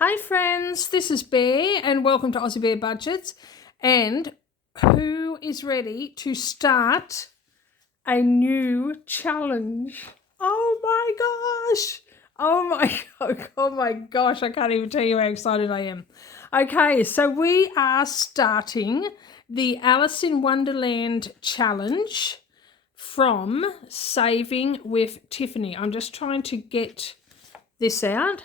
Hey friends, this is Bear and welcome to Aussie Bear Budgets. And who is ready to start a new challenge? Oh my gosh! Oh my gosh, I can't even tell you how excited I am. Okay, so we are starting the Alice in Wonderland challenge from Saving with Tiffany. I'm just trying to get this out.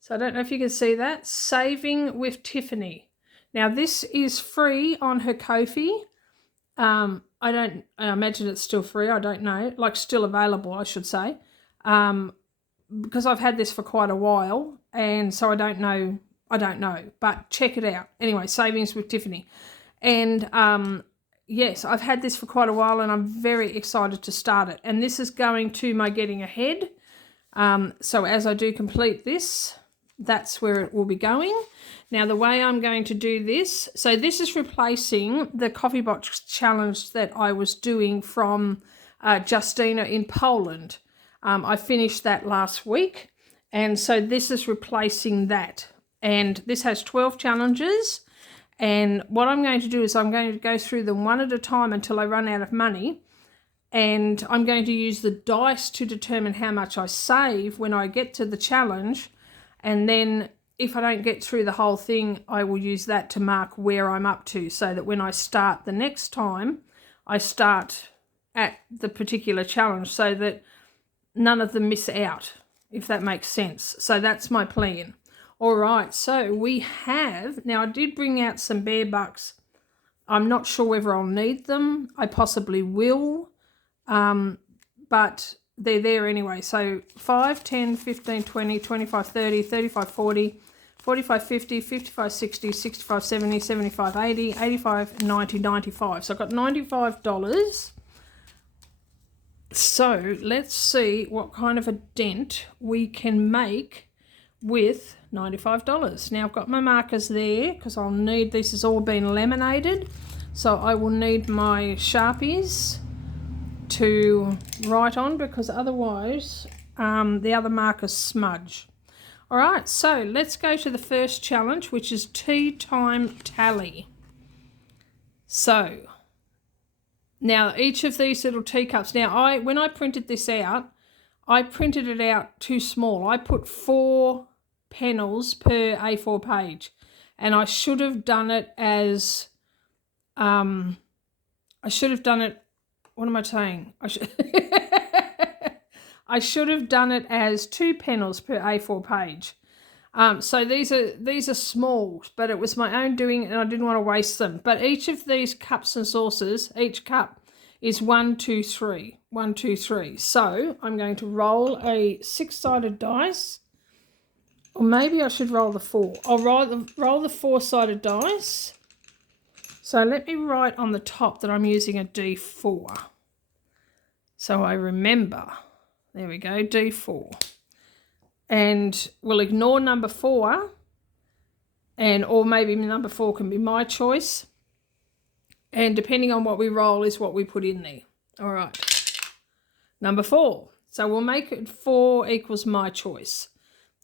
So I don't know if you can see that. Saving with Tiffany. Now this is free on her Ko-fi. I imagine it's still free. I don't know. Like still available, I should say. Because I've had this for quite a while. And so I don't know. But check it out. Anyway, Savings with Tiffany. And yes, I've had this for quite a while and I'm very excited to start it. And this is going to my Getting Ahead. So as I do complete this, that's where it will be going. Now, the way I'm going to do this, so this is replacing the coffee box challenge that I was doing from Justina in Poland. I finished that last week, and so this is replacing that. And this has 12 challenges, and what I'm going to do is I'm going to go through them one at a time until I run out of money. And I'm going to use the dice to determine how much I save when I get to the challenge. And then if I don't get through the whole thing, I will use that to mark where I'm up to so that when I start the next time, I start at the particular challenge so that none of them miss out, if that makes sense. So that's my plan. All right, so we have, now I did bring out some bear bucks. I'm not sure whether I'll need them. I possibly will. But they're there anyway. So 5, 10, 15, 20, 25, 30, 35, 40, 45, 50, 55, 60, 65, 70, 75, 80, 85, 90, 95. So I've got $95. So let's see what kind of a dent we can make with $95. Now I've got my markers there because I'll need, this has all been laminated. So I will need my Sharpies to write on because otherwise the other markers smudge. All right, so let's go to the first challenge, which is tea time tally. So now each of these little teacups, now when I printed this out, I printed it out too small. I put 4 panels per A4 page, and I should have done it as what am I saying? I should have done it as 2 panels per A4 page. So these are small, but it was my own doing and I didn't want to waste them. But each of these cups and saucers, each cup is 1, 2, 3. 1, 2, 3. So I'm going to roll a 6-sided dice. Or maybe I should roll the 4. I'll roll the 4-sided dice. So let me write on the top that I'm using a D4. So I remember. There we go, D4. And we'll ignore number 4. Or maybe number 4 can be my choice. And depending on what we roll is what we put in there. All right. Number 4. So we'll make it 4 equals my choice.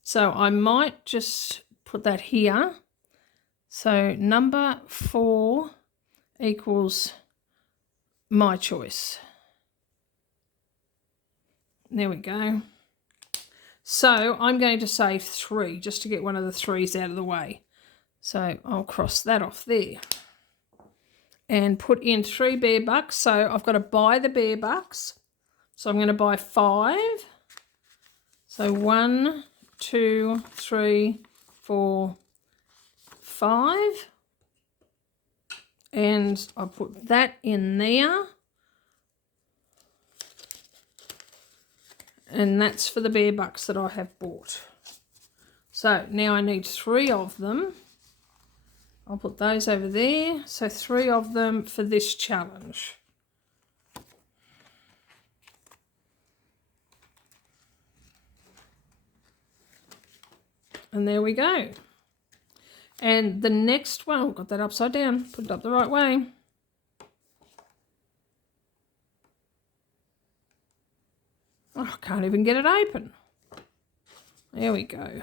So I might just put that here. So number 4 equals my choice. There we go. So I'm going to say 3 just to get one of the 3s out of the way. So I'll cross that off there. And put in 3 bear bucks. So I've got to buy the bear bucks. So I'm going to buy 5. So 1, 2, 3, 4, 5. And I'll put that in there. And that's for the bear bucks that I have bought. So now I need 3 of them. I'll put those over there. So 3 of them for this challenge. And there we go. And the next one, got that upside down, put it up the right way. Oh, I can't even get it open. There we go.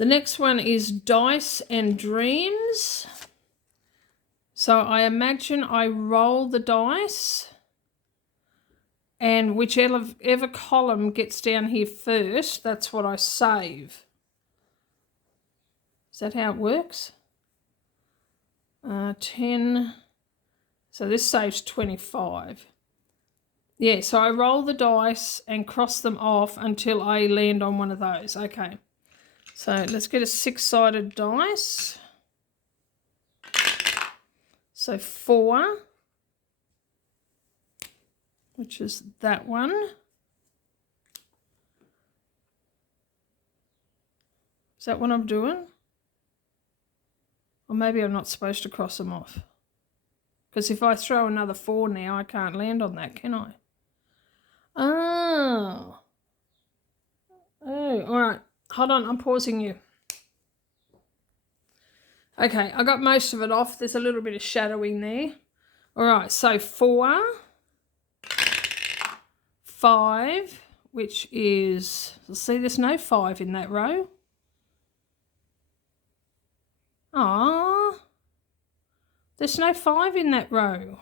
The next one is Dice and Dreams. So I imagine I roll the dice, and whichever column gets down here first, that's what I save. Is that how it works? 10. So this saves 25. Yeah, so I roll the dice and cross them off until I land on one of those. Okay. So let's get a 6-sided dice. So 4, which is that one. Is that what I'm doing? Or maybe I'm not supposed to cross them off. Because if I throw another 4 now, I can't land on that, can I? Oh. Oh, all right. Hold on, I'm pausing you. Okay, I got most of it off. There's a little bit of shadowing there. All right, so 4, 5, which is, see, there's no 5 in that row. Ah, there's no 5 in that row.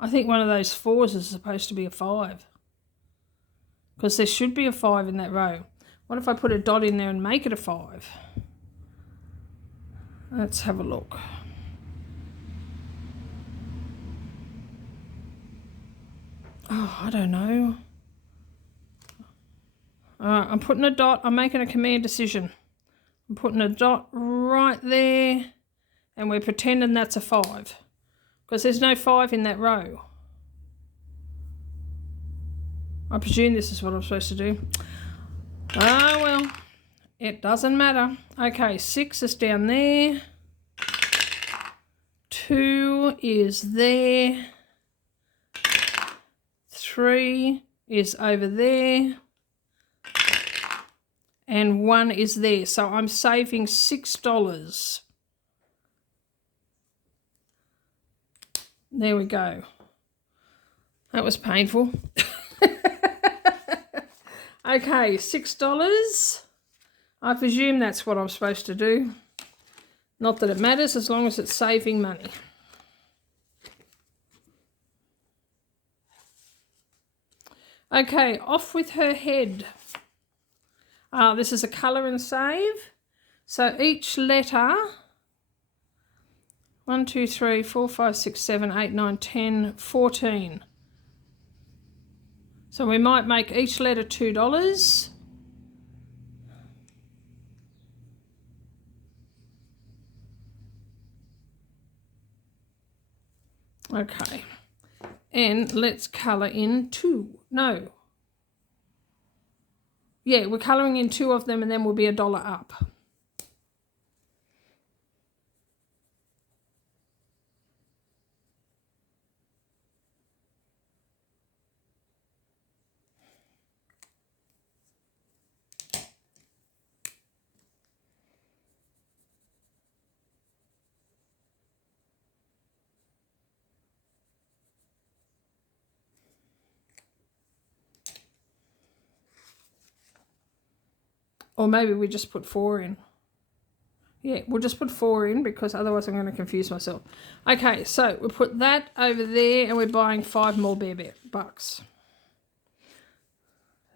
I think one of those 4s is supposed to be a 5. Because there should be a 5 in that row. What if I put a dot in there and make it a 5? Let's have a look. Oh, I don't know. All right, I'm putting a dot. I'm making a command decision. I'm putting a dot right there, and we're pretending that's a 5. Because there's no 5 in that row. I presume this is what I'm supposed to do. Ah, well, it doesn't matter. Okay, 6 is down there. 2 is there. 3 is over there. And 1 is there. So I'm saving $6. There we go. That was painful. Okay, $6. I presume that's what I'm supposed to do. Not that it matters as long as it's saving money. Okay, off with her head. This is a colour and save. So each letter, 1, 2, 3, 4, 5, 6, 7, 8, 9, 10, 14. So we might make each letter $2. Okay. And let's colour in 2. No. Yeah, we're colouring in 2 of them and then we'll be $1 up. Or maybe we just put 4 in. Yeah, we'll just put 4 in because otherwise I'm going to confuse myself. Okay, so we'll put that over there and we're buying 5 more bear bucks.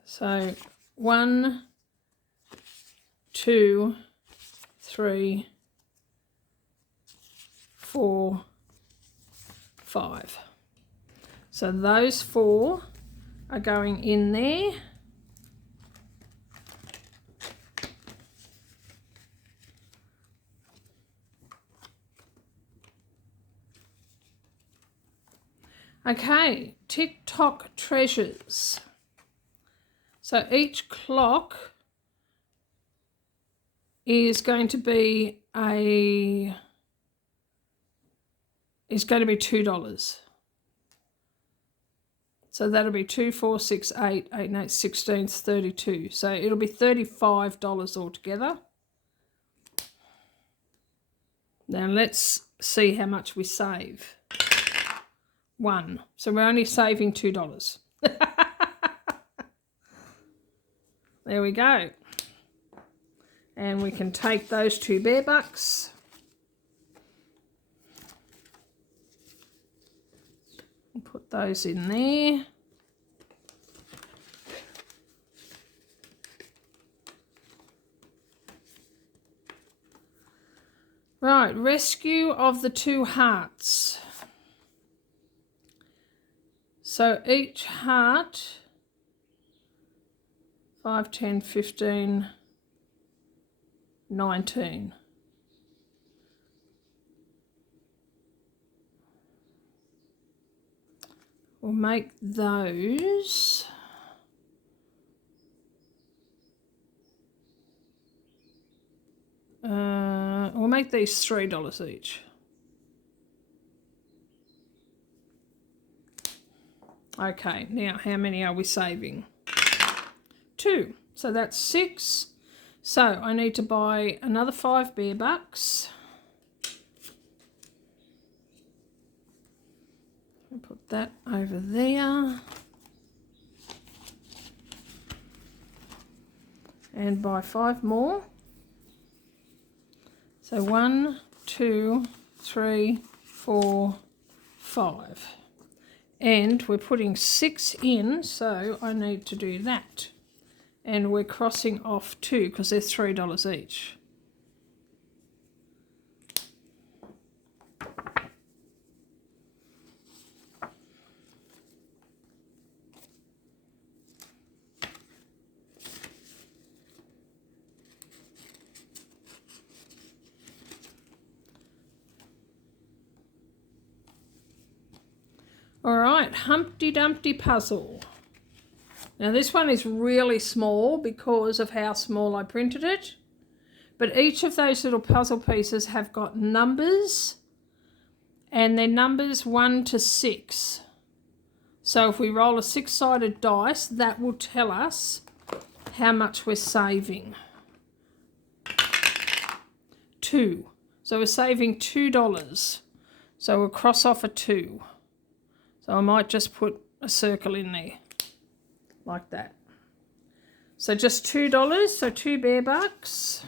So 1, 2, 3, 4, 5. So those 4 are going in there. Okay, TikTok treasures. So each clock is going to be $2. So that'll be 2, 4, 6, 8, 8 and 8, 16, 32. So it'll be $35 altogether. Now let's see how much we save. 1. So we're only saving $2. There we go. And we can take those 2 bear bucks. And put those in there. Right, rescue of the 2 hearts. So each heart, 5, 10, 15, 19. We'll make those. We'll make these $3 each. Okay, now how many are we saving? 2. So that's 6. So I need to buy another 5 bear bucks. I'll put that over there. And buy 5 more. So 1, 2, 3, 4, 5. And we're putting 6 in, so I need to do that. And we're crossing off 2 because they're $3 each. All right, Humpty Dumpty puzzle. Now this one is really small because of how small I printed it. But each of those little puzzle pieces have got numbers, and they're numbers 1 to 6. So if we roll a 6-sided dice, that will tell us how much we're saving. 2. So we're saving $2. So we'll cross off a 2. So I might just put a circle in there, like that. So just $2, so 2 bear bucks.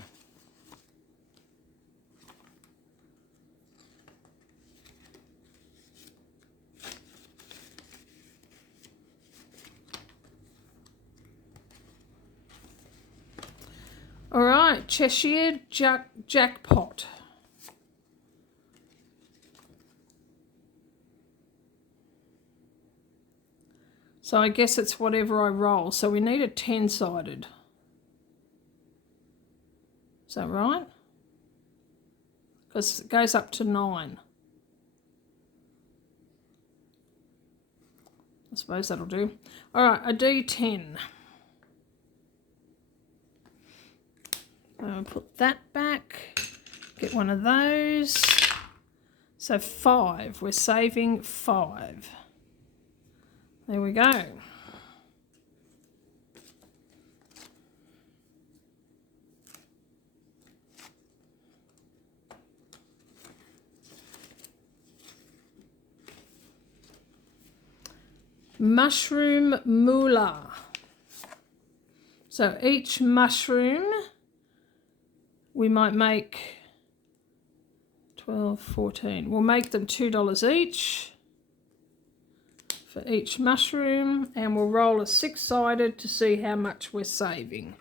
All right, Cheshire jackpot. So I guess it's whatever I roll. So we need a 10-sided. Is that right? Because it goes up to 9. I suppose that'll do. All right, a D10. I'll put that back. Get one of those. So 5. We're saving 5. There we go. Mushroom moolah. So each mushroom we might make 12, 14. We'll make them $2 each for each mushroom, and we'll roll a 6-sided to see how much we're saving.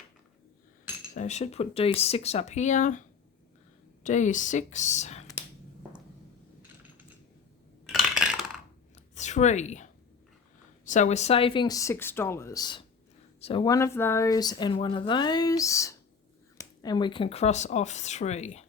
So I should put D6 up here. D6. 3. So we're saving $6. So one of those and one of those, and we can cross off 3.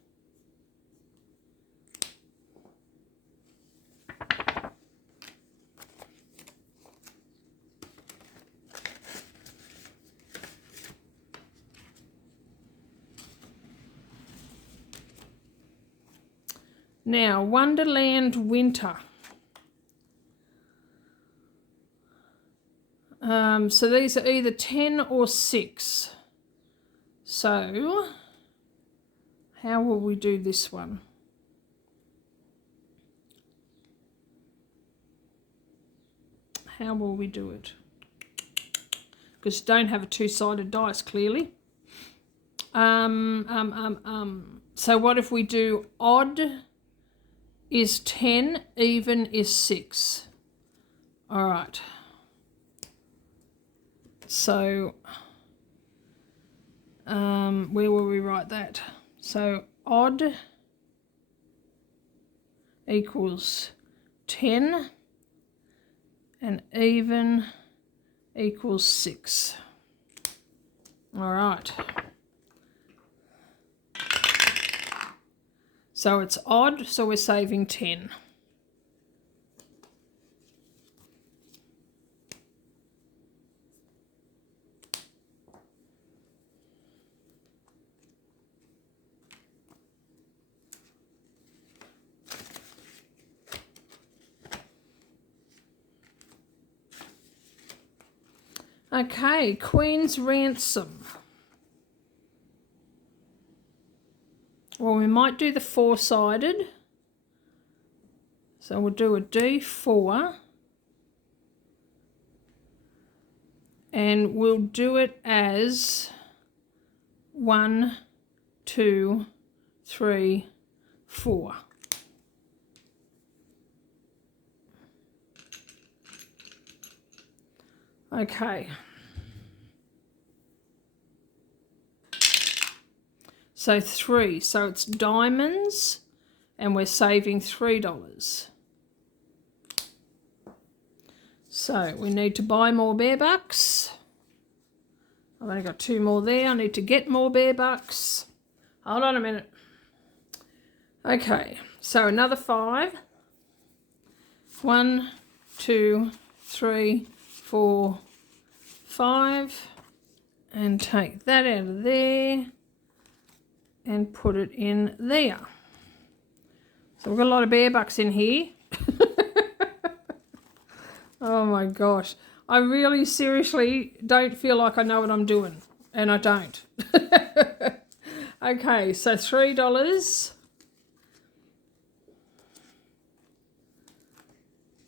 Now, Wonderland Winter. So these are either 10 or 6. So, how will we do this one? How will we do it? because you don't have a two-sided dice, clearly. So what if we do odd is 10, even is 6? All right. So where will we write that? So odd equals 10 and even equals 6. All right. So it's odd, so we're saving 10. Okay, Queen's Ransom. Well, we might do the four-sided. So we'll do a D4. And we'll do it as 1, 2, 3, 4. Okay. So 3. So it's diamonds, and we're saving $3. So we need to buy more bear bucks. I've only got 2 more there. I need to get more bear bucks. Hold on a minute. Okay, so another 5. 1, 2, 3, 4, 5. And take that out of there and put it in there. So we've got a lot of bear bucks in here. Oh my gosh. I really seriously don't feel like I know what I'm doing. And I don't. Okay, so $3.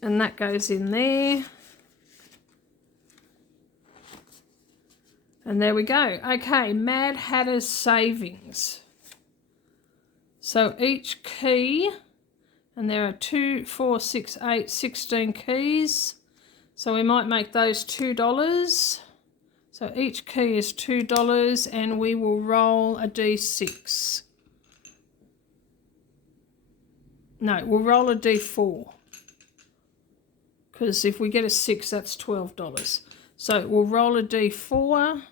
And that goes in there. And there we go. Okay, Mad Hatter's Savings. So each key, and there are 2, 4, 6, 8, 16 keys. So we might make those $2. So each key is $2, and we will roll a D6. No, we'll roll a D4. Because if we get a 6, that's $12. So we'll roll a D4.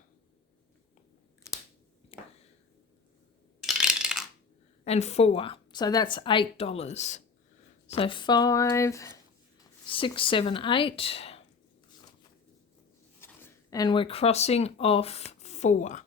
And 4. So that's $8. So 5, 6, 7, 8. And we're crossing off 4.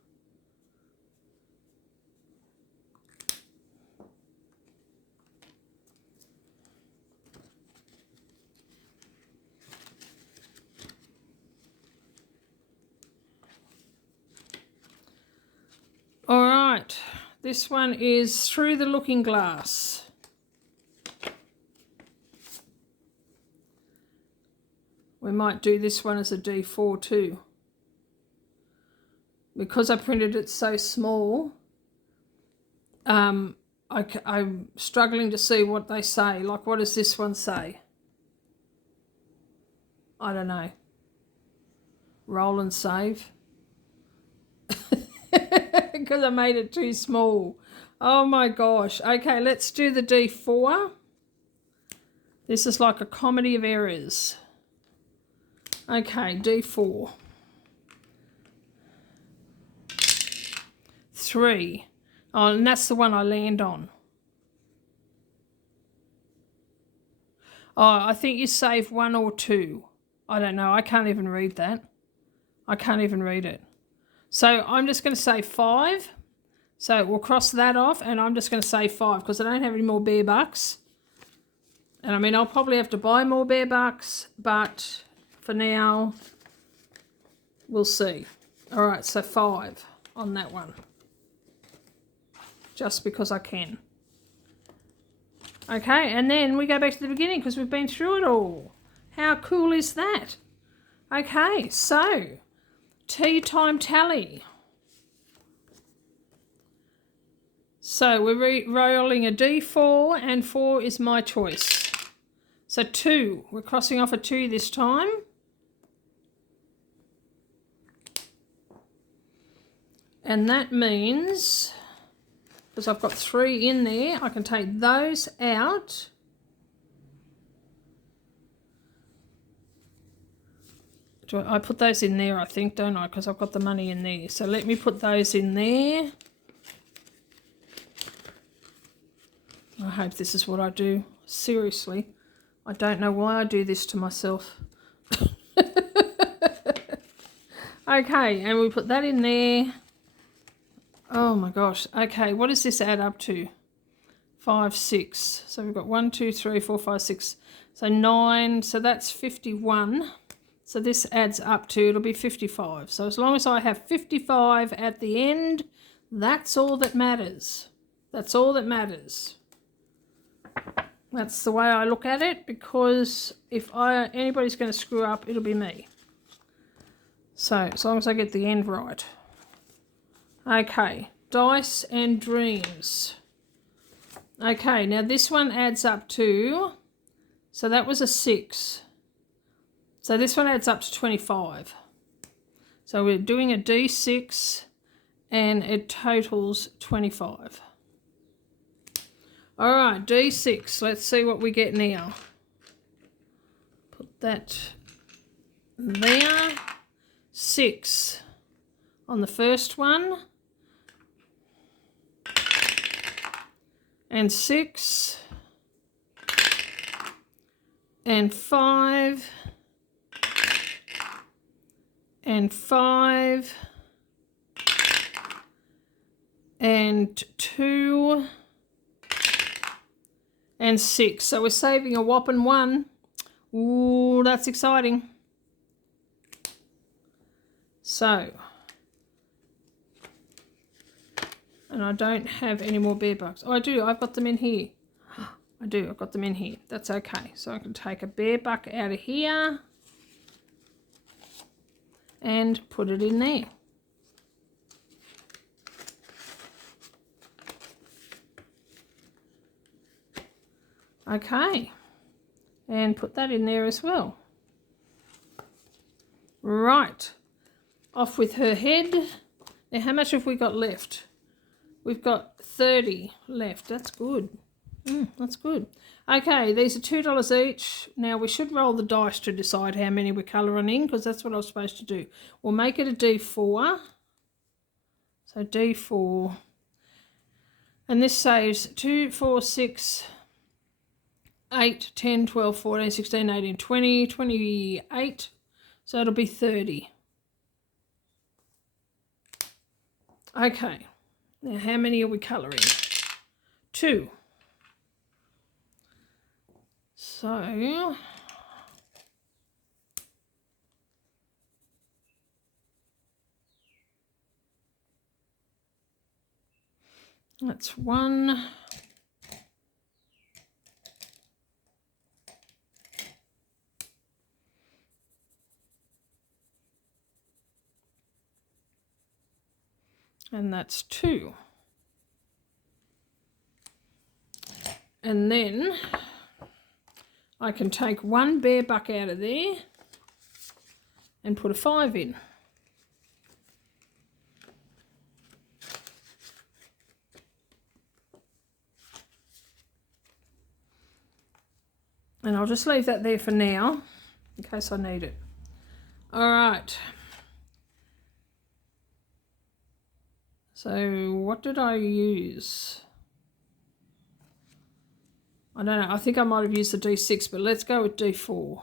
All right, this one is Through the Looking Glass. We might do this one as a D4 too. Because I printed it so small, I'm struggling to see what they say. Like, what does this one say? I don't know. Roll and save. Because I made it too small. Oh my gosh. Okay, let's do the D4. This is like a comedy of errors. Okay, D4. 3. Oh, and that's the one I land on. Oh, I think you save 1 or 2. I don't know. I can't even read that. I can't even read it. So I'm just going to say 5. So we'll cross that off, and I'm just going to say 5 because I don't have any more bear bucks. And I mean, I'll probably have to buy more bear bucks, but for now, we'll see. All right, so 5 on that one. Just because I can. Okay, and then we go back to the beginning because we've been through it all. How cool is that? Okay, so tea time tally. So we're rolling a D4 and 4 is my choice. So 2, we're crossing off a 2 this time. And that means, because I've got 3 in there, I can take those out. I put those in there, I think, don't I? Because I've got the money in there. So let me put those in there. I hope this is what I do. Seriously, I don't know why I do this to myself. Okay, and we put that in there. Oh my gosh. Okay, what does this add up to? 5, 6. So we've got 1, 2, 3, 4, 5, 6. So 9. So that's 51. So this adds up to, it'll be 55. So as long as I have 55 at the end, that's all that matters. That's all that matters. That's the way I look at it, because if anybody's going to screw up, it'll be me. So as long as I get the end right. Okay, dice and dreams. Okay, now this one adds up to, so that was a 6. So this one adds up to 25. So we're doing a D6 and it totals 25. All right, D6. Let's see what we get now. Put that there. 6 on the first one. And 6. And 5. And 5. And 2. And 6. So we're saving a whopping 1. Ooh, that's exciting. So, and I don't have any more bear bucks. Oh, I do. I've got them in here. I do. I've got them in here. That's okay. So I can take a bear buck out of here and put it in there. Okay, and put that in there as well. Right, off with her head. Now, how much have we got left? We've got 30 left. That's good. That's good. Okay, these are $2 each. Now, we should roll the dice to decide how many we're colouring in, because that's what I was supposed to do. We'll make it a D4. So D4. And this saves 2, 4, 6... 8, 10, 12, 14, 16, 18, 20, 28. So it'll be 30. Okay. Now how many are we colouring? 2. So that's 1. And that's 2. And then I can take 1 bear buck out of there and put a 5 in. And I'll just leave that there for now in case I need it. All right. So what did I use? I don't know. I think I might have used the D6, but let's go with D4.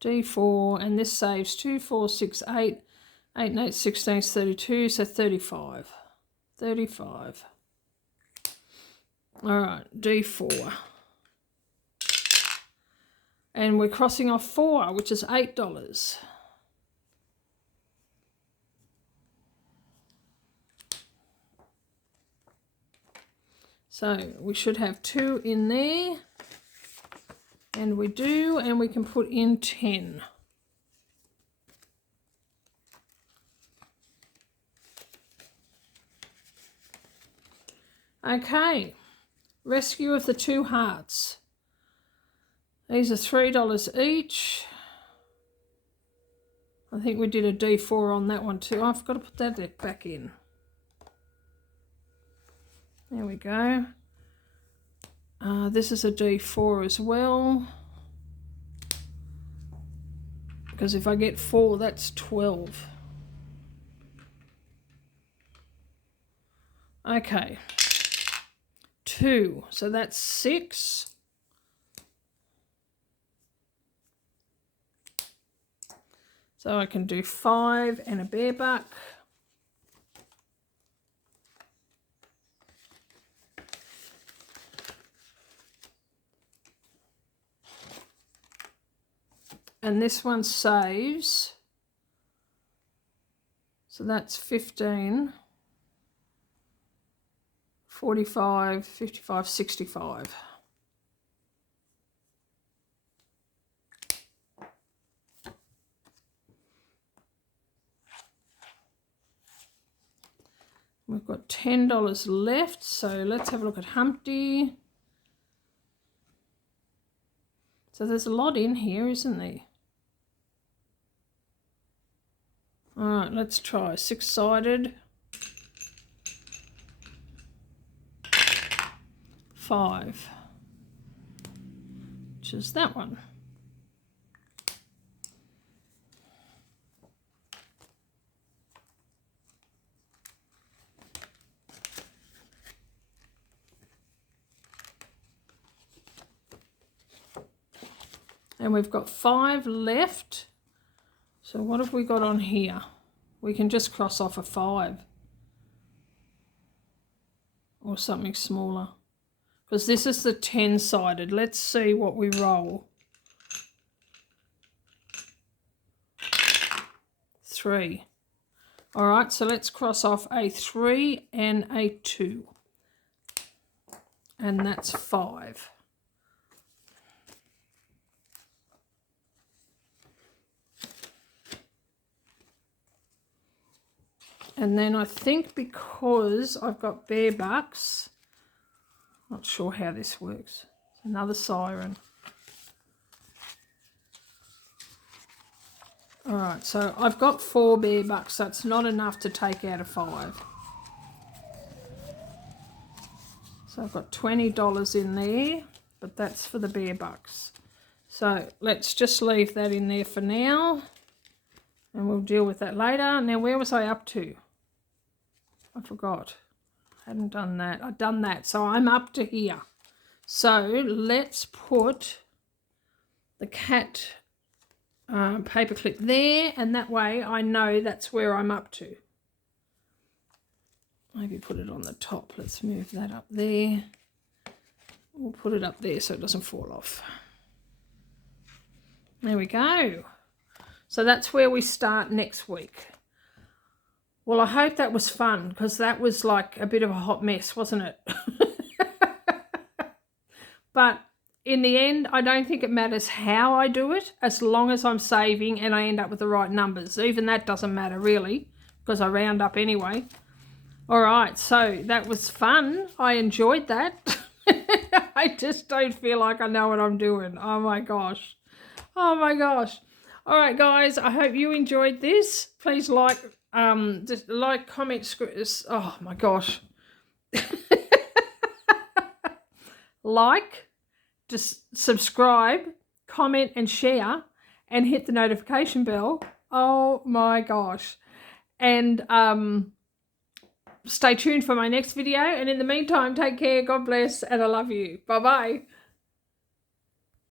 D4, and this saves 2, 4, 6, 8. 8 and 8, 16 is 32, so 35. 35. All right, D4. And we're crossing off 4, which is $8. So we should have 2 in there, and we do, and we can put in 10. Okay, Rescue of the Two Hearts. These are $3 each. I think we did a D4 on that one too. I've got to put that back in. There we go. This is a D4 as well. Because if I get 4, that's 12. Okay. 2, so that's 6. So I can do 5 and a bareback. And this one saves. So that's 15, 45, 55, 65. We've got $10 left, so let's have a look at Humpty. So there's a lot in here, isn't there? All right, let's try 6-sided. 5, which is that one. And we've got 5 left. So what have we got on here? We can just cross off a 5. Or something smaller. Because this is the 10-sided. Let's see what we roll. 3. All right, so let's cross off a 3 and a 2. And that's 5. And then I think because I've got barebacks, not sure how this works. Another siren. All right, so I've got 4 barebacks. That's not enough to take out of 5. So I've got $20 in there, but that's for the barebacks. So let's just leave that in there for now, and we'll deal with that later. Now, where was I up to? I forgot. I hadn't done that. I've done that, so I'm up to here. So let's put the cat paperclip there, and that way I know that's where I'm up to. Maybe put it on the top. Let's move that up there. We'll put it up there so it doesn't fall off. There we go. So that's where we start next week. Well, I hope that was fun, because that was like a bit of a hot mess, wasn't it? But in the end, I don't think it matters how I do it, as long as I'm saving and I end up with the right numbers. Even that doesn't matter really, because I round up anyway. All right, so that was fun. I enjoyed that. I just don't feel like I know what I'm doing. Oh my gosh. Oh my gosh. All right, guys, I hope you enjoyed this. Please like, just like, comment, oh my gosh. Like, just subscribe, comment and share, and hit the notification bell. Oh my gosh. And stay tuned for my next video. And in the meantime, take care, God bless, and I love you. Bye-bye.